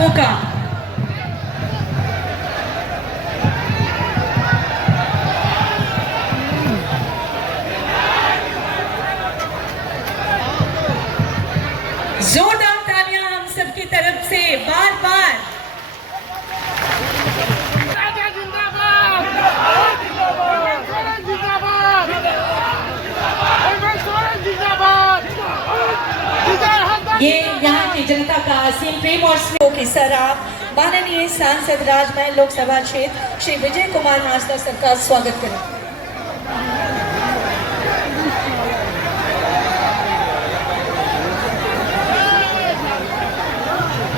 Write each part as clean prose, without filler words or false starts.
मौका। जोरदार तालियां हम सबकी तरफ से बार बार। ये यहाँ की जनता का असीम प्रेम और स्नेह के सर आप माननीय सांसद राजमहल लोकसभा क्षेत्र श्री विजय कुमार हांसदा सर का स्वागत करें।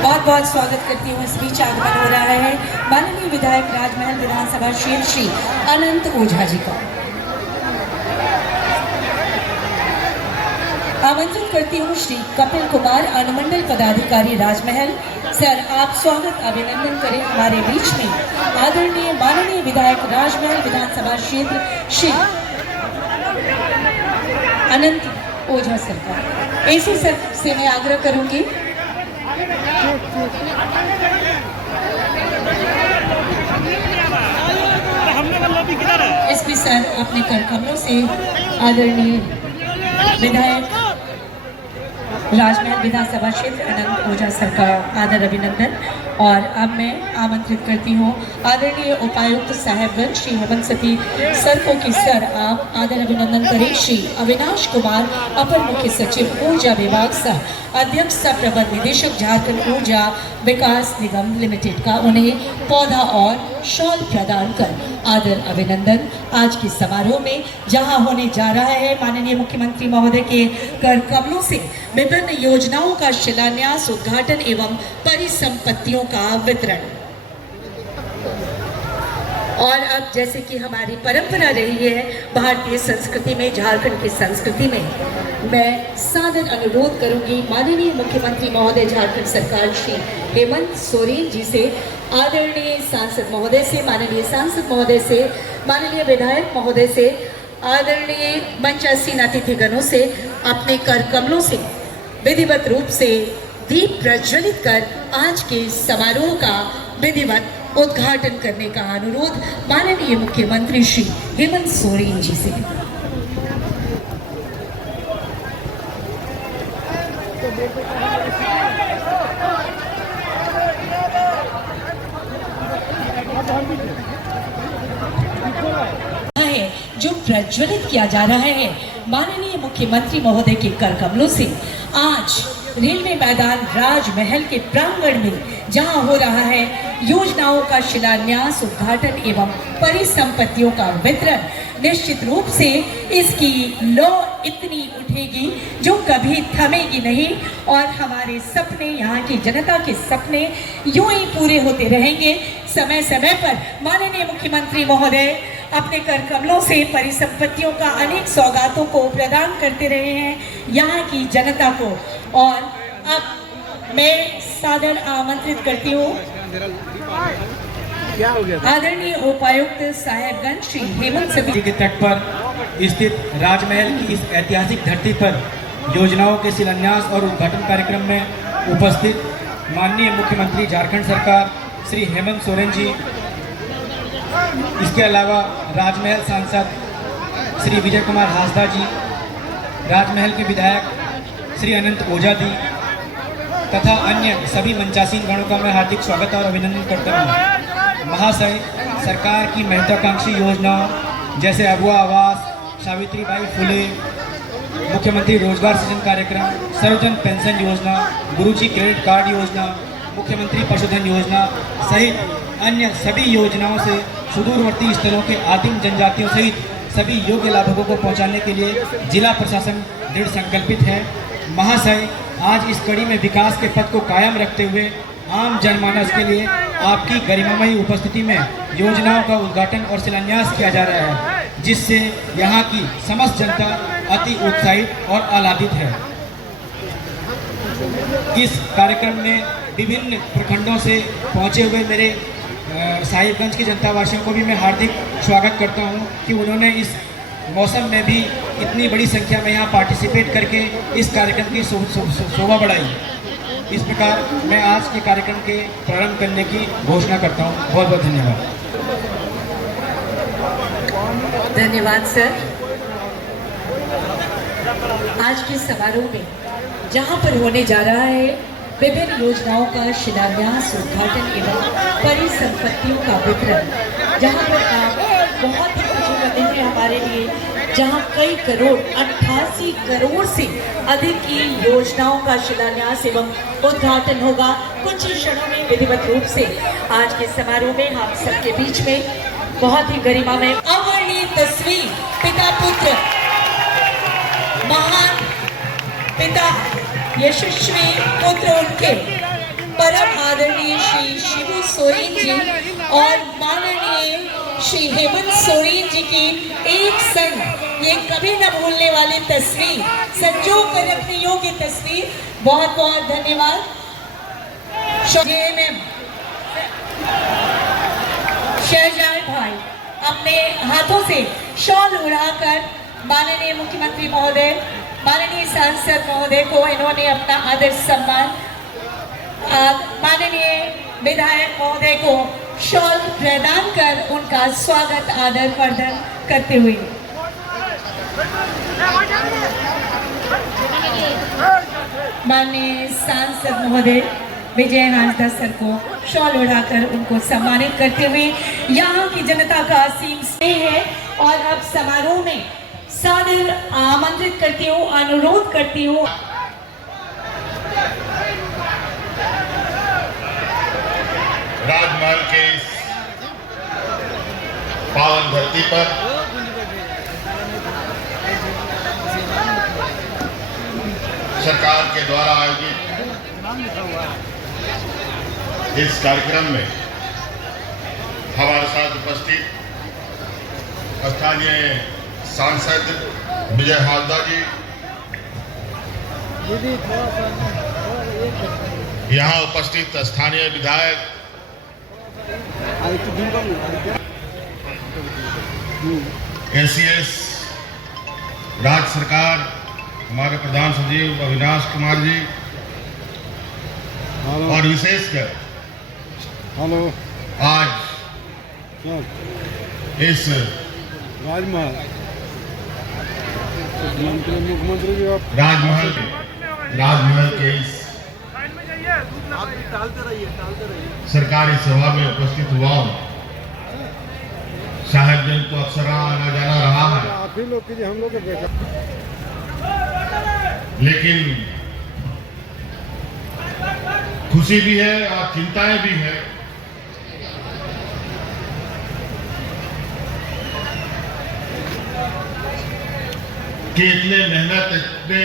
बहुत बहुत स्वागत करती हूँ। इस बीच आगमन हो रहा है माननीय विधायक राजमहल विधानसभा क्षेत्र श्री अनंत ओझा जी का। आमंत्रित करती हूँ श्री कपिल कुमार अनुमंडल पदाधिकारी राजमहल सर, आप स्वागत अभिनंदन करें हमारे बीच में आदरणीय माननीय विधायक राजमहल विधानसभा क्षेत्र श्री अनंत ओझा सर का। इसी सर से मैं आग्रह करूंगी एसपी सर अपने कर कमलों से आदरणीय विधायक राजमहल विधानसभा क्षेत्र अनंत ओझा सर का आदर अभिनंदन। और अब मैं आमंत्रित करती हूँ आदरणीय उपायुक्त साहेबगंज श्री हेमंत सती सर को कि सर आप आदर अभिनंदन करें श्री अविनाश कुमार अपर मुख्य सचिव ऊर्जा विभाग सह अध्यक्ष सह प्रबंध निदेशक झारखंड ऊर्जा विकास निगम लिमिटेड का उन्हें पौधा और शॉल प्रदान कर आदर अभिनंदन। आज के समारोह में जहां होने जा रहा है माननीय मुख्यमंत्री महोदय के कर कमलों से विभिन्न योजनाओं का शिलान्यास, उद्घाटन एवं परिसंपत्तियों का वितरण। और अब जैसे कि हमारी परंपरा रही है भारतीय संस्कृति में, झारखंड की संस्कृति में, मैं सादर अनुरोध करूंगी माननीय मुख्यमंत्री महोदय झारखंड सरकार श्री हेमंत सोरेन जी से, आदरणीय सांसद महोदय से, माननीय सांसद महोदय से, माननीय विधायक महोदय से, आदरणीय मंचासीन अतिथिगणों से अपने कर कमलों से विधिवत रूप से दीप प्रज्वलित कर आज के समारोह का विधिवत उद्घाटन करने का अनुरोध माननीय मुख्यमंत्री श्री हेमंत सोरेन जी से। जो प्रज्वलित किया जा रहा है माननीय मुख्यमंत्री महोदय के कर कमलों से आज रेलवे मैदान राजमहल के प्रांगण में जहां हो रहा है योजनाओं का शिलान्यास, उद्घाटन एवं परिसंपत्तियों का वितरण। निश्चित रूप से इसकी लौ इतनी उठेगी जो कभी थमेगी नहीं और हमारे सपने, यहाँ की जनता के सपने यूं ही पूरे होते रहेंगे। समय समय पर माननीय मुख्यमंत्री महोदय अपने कर कमलों से परिसंपत्तियों का अनेक सौगातों को प्रदान करते रहे हैं यहाँ की जनता को। और अब मैं सादर आमंत्रित करती हूँ आदरणीय उपायुक्त साहेबगंज श्री हेमंत सती के तट पर स्थित राजमहल की इस ऐतिहासिक धरती पर योजनाओं के शिलान्यास और उद्घाटन कार्यक्रम में उपस्थित माननीय मुख्यमंत्री झारखंड सरकार श्री हेमंत सोरेन जी, इसके अलावा राजमहल सांसद श्री विजय कुमार हांसदा जी, राजमहल के विधायक श्री अनंत ओझा जी तथा अन्य सभी मंचासीन गणों का मैं हार्दिक स्वागत और अभिनंदन करता हूँ। महाशय, सरकार की महत्वाकांक्षी योजनाओं जैसे अगुआ आवास, सावित्रीबाई फुले, मुख्यमंत्री रोजगार सृजन कार्यक्रम, सर्वजन पेंशन योजना, गुरुजी क्रेडिट कार्ड योजना, मुख्यमंत्री पशुधन योजना सहित अन्य सभी योजनाओं से सुदूरवर्ती स्थलों के आदिम जनजातियों सहित सभी योग्य लाभुकों को पहुंचाने के लिए जिला प्रशासन दृढ़ संकल्पित है। महाशय, आज इस कड़ी में विकास के पथ को कायम रखते हुए आम जनमानस के लिए आपकी गरिमामयी उपस्थिति में योजनाओं का उद्घाटन और शिलान्यास किया जा रहा है, जिससे यहाँ की समस्त जनता अति उत्साहित और आह्लादित है। इस कार्यक्रम में विभिन्न प्रखंडों से पहुँचे हुए मेरे साहिबगंज की जनता वासियों को भी मैं हार्दिक स्वागत करता हूँ कि उन्होंने इस मौसम में भी इतनी बड़ी संख्या में यहाँ पार्टिसिपेट करके इस कार्यक्रम की शोभा बढ़ाई। इस प्रकार मैं आज के कार्यक्रम के प्रारंभ करने की घोषणा करता हूँ। बहुत बहुत धन्यवाद। धन्यवाद सर। आज के समारोह में जहां पर होने जा रहा है विभिन्न योजनाओं का शिलान्यास, उद्घाटन एवं परिसंपत्तियों का वितरण, जहां पर आप बहुत ही खुशी का दिन है हमारे लिए, जहां कई करोड़ 88 करोड़ से अधिक की योजनाओं का शिलान्यास एवं उद्घाटन होगा। कुछ ही क्षणों में विधिवत रूप से आज के समारोह में हम सबके बीच में बहुत ही गरिमा में अवर्णीय तस्वीर पिता पुत्र महान पिता यशस्वी पुत्र उनके परम आदरणीय श्री शिबू सोरेन जी और माननीय श्री हेमंत सोरेन जी की एक संग ये कभी न भूलने वाली तस्वीर, संजो कर रखने योग्य तस्वीर। बहुत बहुत धन्यवाद। शहजाद भाई अपने हाथों से शॉल उड़ाकर माननीय मुख्यमंत्री महोदय, माननीय सांसद महोदय को इन्होंने अपना आदर सम्मान, माननीय विधायक महोदय को शॉल प्रदान कर उनका स्वागत आदर प्रदान करते हुए माननीय सांसद महोदय विजय हांसदा सर को शॉल उड़ाकर उनको सम्मानित करते हुए यहाँ की जनता का असीम स्नेह है। और अब समारोह में सादर आमंत्रित करती हूँ, अनुरोध करती हूँ राजमहल के इस पावन धरती पर सरकार के द्वारा आयोजित इस कार्यक्रम में हमारे साथ उपस्थित स्थानीय सांसद विजय हांसदा जी, यहाँ उपस्थित स्थानीय विधायक एसीएस राज्य सरकार, हमारे प्रधान सचिव अविनाश कुमार जी और विशेषकर आज इस राजमहल के इस सरकारी सभा में उपस्थित हुआ हूँ। साहेबगंज तो अक्सर आना जाना रहा है, लेकिन खुशी भी है और चिंताएं भी है कि इतने मेहनत, इतने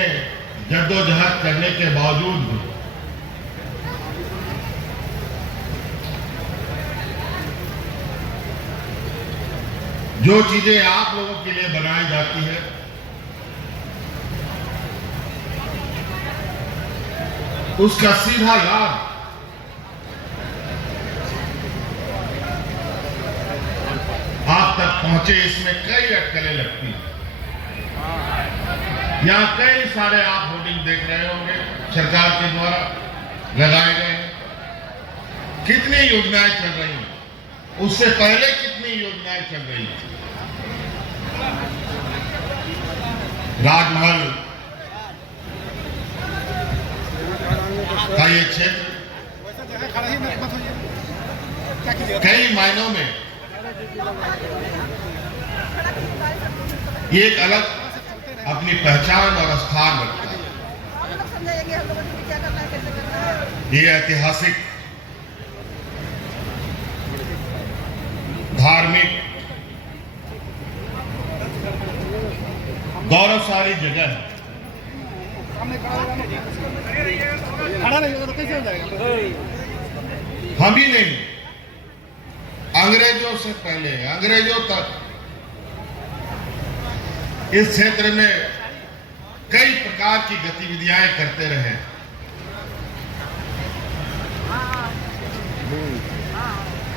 जद्दोजहद करने के बावजूद भी जो चीजें आप लोगों के लिए बनाई जाती है उसका सीधा लाभ आप तक पहुंचे, इसमें कई अटकलें लगती हैं। यहाँ कई सारे आप होर्डिंग देख रहे होंगे सरकार के द्वारा लगाए गए हैं। कितनी योजनाएं चल रही हैं, उससे पहले कितनी योजनाएं चल रही थी। राजमहल का ये क्षेत्र कई मायनों में ये एक अलग अपनी पहचान और स्थान रखता है। ये ऐतिहासिक, धार्मिक, गौरवशाली जगह है। हम ही नहीं, अंग्रेजों से पहले, अंग्रेजों तक इस क्षेत्र में कई प्रकार की गतिविधियां करते रहे।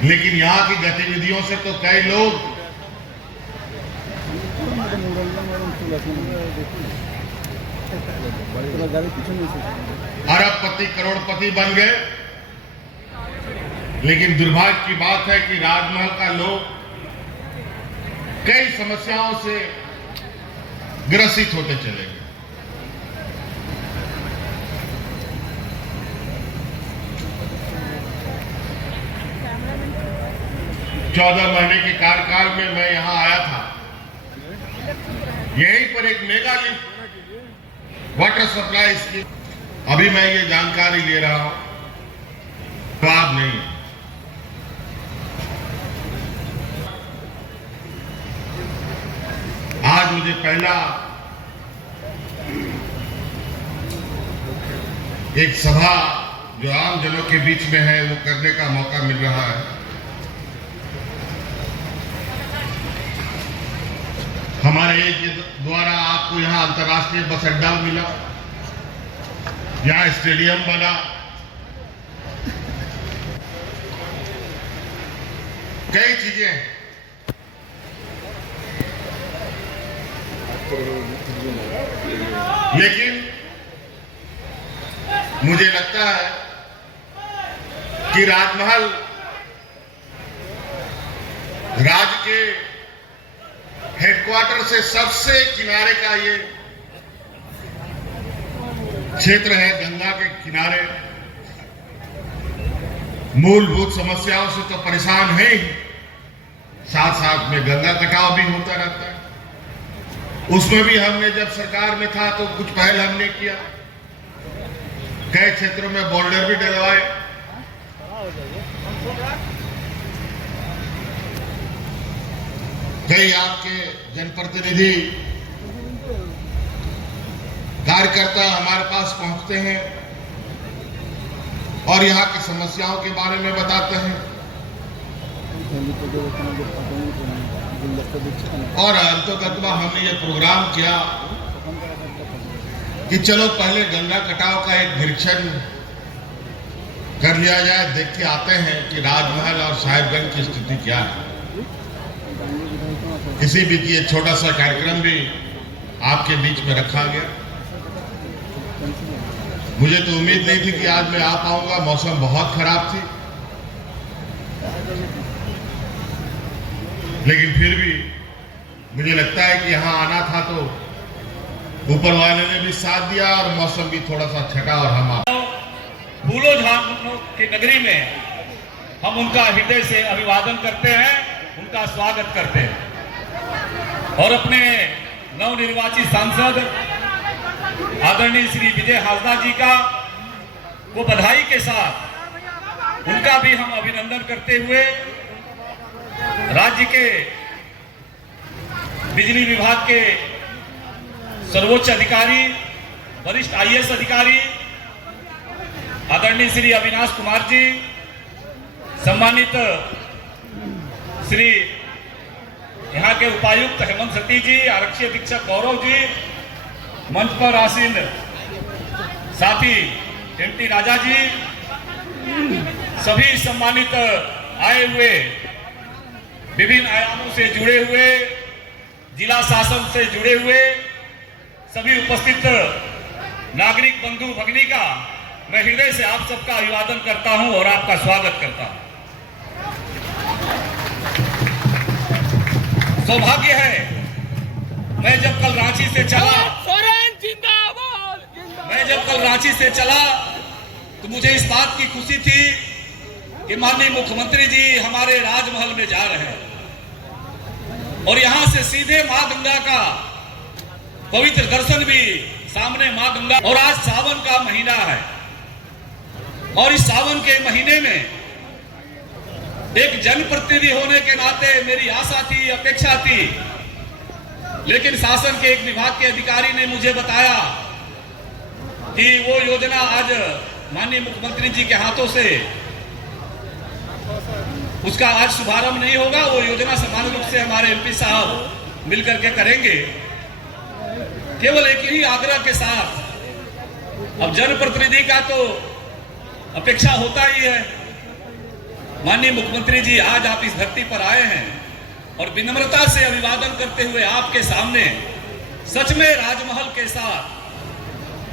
लेकिन यहाँ की गतिविधियों से तो कई लोग अरबपति करोड़पति बन गए, लेकिन दुर्भाग्य की बात है कि राजमहल का लोग कई समस्याओं से ग्रसित होते चले गए। चौदह महीने के कार्यकाल में मैं यहां आया था, यहीं पर एक mega lift water supply scheme, अभी मैं ये जानकारी ले रहा हूं, जवाब नहीं। आज मुझे पहला एक सभा जो आम जनों के बीच में है वो करने का मौका मिल रहा है। हमारे द्वारा आपको यहाँ अंतर्राष्ट्रीय बस अड्डा मिला, यहाँ स्टेडियम बना, कई चीजें, लेकिन मुझे लगता है कि राजमहल राज्य के हेडक्वार्टर से सबसे किनारे का ये क्षेत्र है, गंगा के किनारे। मूलभूत समस्याओं से तो परेशान है ही, साथ साथ में गंगा कटाव भी होता रहता है। उसमें भी हमने जब सरकार में था तो कुछ पहल हमने किया, कई क्षेत्रों में बोल्डर भी डलवाए। कई आपके जनप्रतिनिधि कार्यकर्ता हमारे पास पहुंचते हैं और यहाँ की समस्याओं के बारे में बताते हैं, और अंततः हमने ये प्रोग्राम किया कि चलो पहले गंगा कटाव का एक निरीक्षण कर लिया जाए, देख के आते हैं कि राजमहल और साहिबगंज की स्थिति क्या है। इसी बीच ये छोटा सा कार्यक्रम भी आपके बीच में रखा गया। मुझे तो उम्मीद नहीं थी कि आज मैं आ पाऊंगा, मौसम बहुत खराब थी, लेकिन फिर भी मुझे लगता है कि यहाँ आना था तो ऊपर वाले ने भी साथ दिया और मौसम भी थोड़ा सा छटा और हम फूलों झाड़ों की नगरी में हम उनका हृदय से अभिवादन करते हैं, उनका स्वागत करते हैं और अपने नवनिर्वाचित सांसद आदरणीय श्री विजय हासदा जी का को बधाई के साथ उनका भी हम अभिनंदन करते हुए राज्य के बिजली विभाग के सर्वोच्च अधिकारी, वरिष्ठ आईएएस अधिकारी आदरणीय श्री अविनाश कुमार जी, सम्मानित श्री यहाँ के उपायुक्त हेमंत सती जी, आरक्षी अधीक्षक गौरव जी, मंच पर आसीन साथी एमटी राजा जी, सभी सम्मानित आए हुए विभिन्न आयामों से जुड़े हुए, जिला शासन से जुड़े हुए सभी उपस्थित नागरिक बंधु भगिनी का मैं हृदय से आप सबका अभिवादन करता हूं और आपका स्वागत करता हूं। सौभाग्य है, मैं जब कल रांची से चला तो मुझे इस बात की खुशी थी कि माननीय मुख्यमंत्री जी हमारे राजमहल में जा रहे हैं और यहां से सीधे मां गंगा का पवित्र दर्शन भी, सामने मां गंगा। और आज सावन का महीना है और इस सावन के महीने में एक जनप्रतिनिधि होने के नाते मेरी आशा थी, अपेक्षा थी, लेकिन शासन के एक विभाग के अधिकारी ने मुझे बताया कि वो योजना आज माननीय मुख्यमंत्री जी के हाथों से उसका आज शुभारंभ नहीं होगा। वो योजना सामान्य रूप से हमारे एमपी साहब मिलकर के करेंगे। केवल एक ही आग्रह के साथ, अब जनप्रतिनिधि का तो अपेक्षा होता ही है, माननीय मुख्यमंत्री जी आज आप इस धरती पर आए हैं और विनम्रता से अभिवादन करते हुए आपके सामने सच में राजमहल के साथ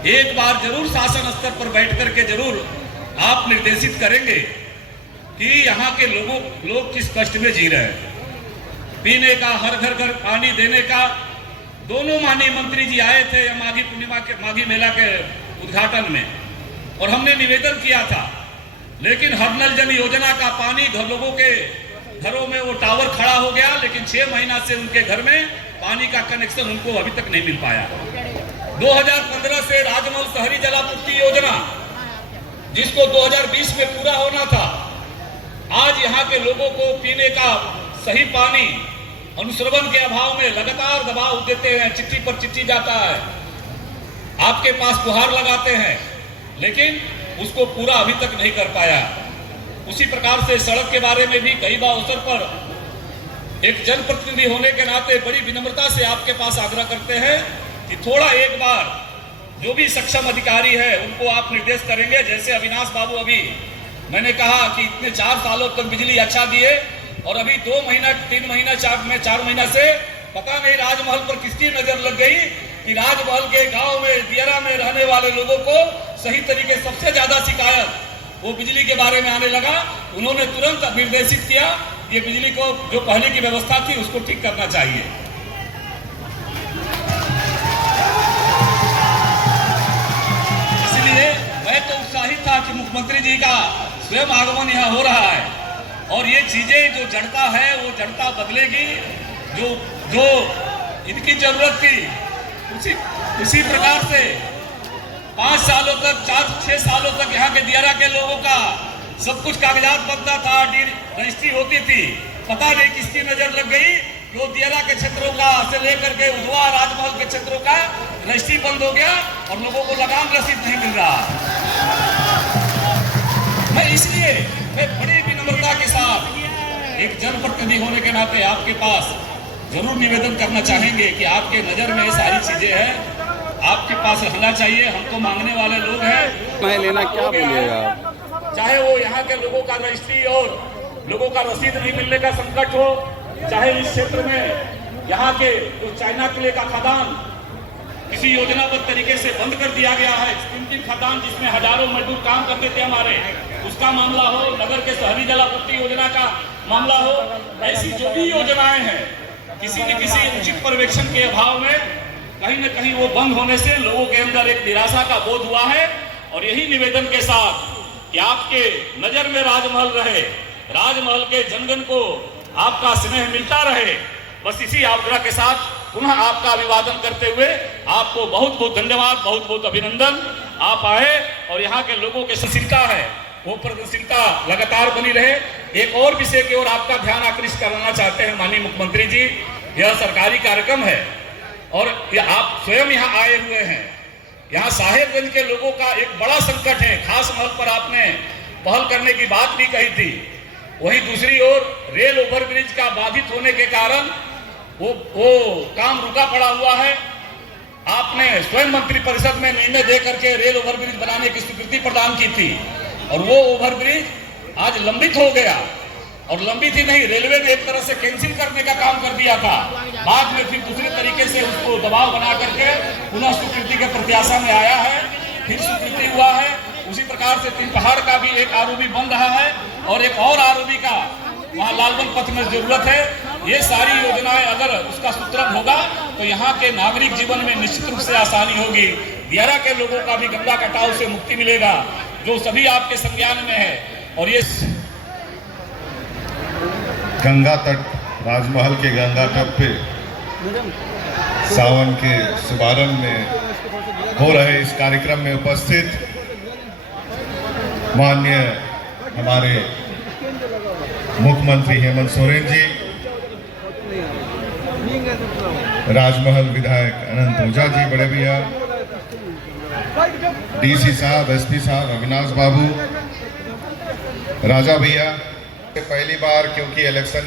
एक बार जरूर शासन स्तर पर बैठ करके जरूर आप निर्देशित करेंगे कि यहाँ के लोग किस कष्ट में जी रहे हैं। पीने का, हर घर घर पानी देने का, दोनों माननीय मंत्री जी आए थे माघी पूर्णिमा के माघी मेला के उद्घाटन में, और हमने निवेदन किया था, लेकिन हर नल जन योजना का पानी लोगों के घरों में वो टावर खड़ा हो गया, लेकिन 6 महीना से उनके घर में पानी का कनेक्शन उनको अभी तक नहीं मिल पाया। 2015 से राजमहल शहरी जलापूर्ति योजना, जिसको 2020 में पूरा होना था, आज यहाँ के लोगों को पीने का सही पानी अनुश्रवण के अभाव में लगातार दबाव देते हैं, चिट्ठी पर चिट्ठी जाता है, आपके पास गुहार लगाते हैं, लेकिन उसको पूरा अभी तक नहीं कर पाया। उसी प्रकार से सड़क के बारे में भी कई बार अवसर पर एक जनप्रतिनिधि होने के नाते बड़ी विनम्रता से आपके पास आग्रह करते हैं कि थोड़ा एक बार जो भी सक्षम अधिकारी है उनको आप निर्देश करेंगे। जैसे अविनाश बाबू, अभी मैंने कहा कि इतने 4 सालों तक बिजली अच्छा दिए, और अभी 2 महीना 3 महीना 4 महीना से पता नहीं राजमहल पर किसकी नजर लग गई कि राजमहल के गांव में दियारा में रहने वाले लोगों को सही तरीके सबसे ज्यादा शिकायत वो बिजली के बारे में आने लगा। उन्होंने तुरंत निर्देशित किया ये बिजली को जो पहले की व्यवस्था थी उसको ठीक करना चाहिए। इसलिए मैं तो उत्साहित था कि मुख्यमंत्री जी का स्वयं आगमन यहाँ हो रहा है, और ये चीजें जो जड़ता है वो जड़ता बदलेगी। जो इनकी जरूरत थी उसी प्रकार से 5 सालों तक 4-6 सालों तक यहाँ के दियारा के लोगों का सब कुछ कागजात बनता था, रजिस्ट्री होती थी, पता नहीं किसकी नजर लग गई, जो दियारा के क्षेत्रों का से लेकर के उधवा राजमहल के क्षेत्रों का रजिस्ट्री बंद हो गया और लोगों को लगान रसीद नहीं मिल रहा। इसलिए मैं बड़ी विनम्रता के साथ एक जनप्रतिनिधि होने के नाते आपके पास जरूर निवेदन करना चाहेंगे कि आपके नजर में ये सारी चीजें हैं, आपके पास रहना चाहिए। हम तो मांगने वाले लोग हैं, मैं लेना क्या बोलिएगा, चाहे वो यहाँ के लोगों का रजिस्ट्री और लोगों का रसीद नहीं मिलने का संकट हो, चाहे इस क्षेत्र में यहाँ के जो चाइना किले का खदान किसी योजनाबद्ध तरीके से बंद कर दिया गया है, कीमती खदान जिसमें हजारों मजदूर काम करते थे हमारे, उसका मामला हो, नगर के शहरी जलापूर्ति योजना का मामला हो, ऐसी जो भी योजनाएं हैं किसी न किसी उचित पर्यवेक्षण के अभाव में कहीं न कहीं वो बंद होने से लोगों के अंदर एक निराशा का बोध हुआ है। और यही निवेदन के साथ कि आपके नजर में राजमहल रहे, राजमहल के जनगण को आपका स्नेह मिलता रहे, बस इसी आग्रह के साथ पुनः आपका अभिवादन करते हुए आपको बहुत बहुत धन्यवाद, बहुत बहुत अभिनंदन। आप आए और यहाँ के लोगों के सशीलता है वो प्रगतिशीलता लगातार बनी रहे। एक और विषय की ओर आपका ध्यान आकृष्ट कराना चाहते हैं माननीय मुख्यमंत्री जी, यह सरकारी कार्यक्रम है और आप स्वयं यहाँ आए हुए हैं। यहाँ साहेबगंज के लोगों का एक बड़ा संकट है, खास महल पर आपने पहल करने की बात भी कही थी। वहीं दूसरी ओर रेल ओवरब्रिज का बाधित होने के कारण वो काम रुका पड़ा हुआ है। आपने स्वयं मंत्री परिषद में निर्णय दे करके रेल ओवरब्रिज बनाने की स्वीकृति प्रदान की थी और वो ओवरब्रिज आज लंबित हो गया, और लंबित ही नहीं, रेलवे ने एक तरह से कैंसिल करने का काम कर दिया था। बाद में फिर दूसरे तरीके से उसको दबाव बना करके पुनः स्वीकृति के प्रत्याशा में आया है, फिर स्वीकृति हुआ है। उसी प्रकार से 3 पहाड़ का भी एक आरओबी बन रहा है और एक और आरओबी का वहाँ लालबन पथ में जरूरत है। ये सारी योजनाएं अगर उसका सूत्रबद्ध होगा तो यहाँ के नागरिक जीवन में निश्चित रूप से आसानी होगी। दियारा के लोगों का भी गंगा कटाव से मुक्ति मिलेगा, जो सभी आपके संज्ञान में है। और ये गंगा तट, राजमहल के गंगा तट पे सावन के शुभारंभ में हो रहे इस कार्यक्रम में उपस्थित माननीय हमारे मुख्यमंत्री हेमंत सोरेन जी, राजमहल विधायक अनंत ओझा जी, बड़े भैया, डीसी साहब, एसपी साहब, अविनाश बाबू, राजा भैया, पहली बार क्योंकि इलेक्शन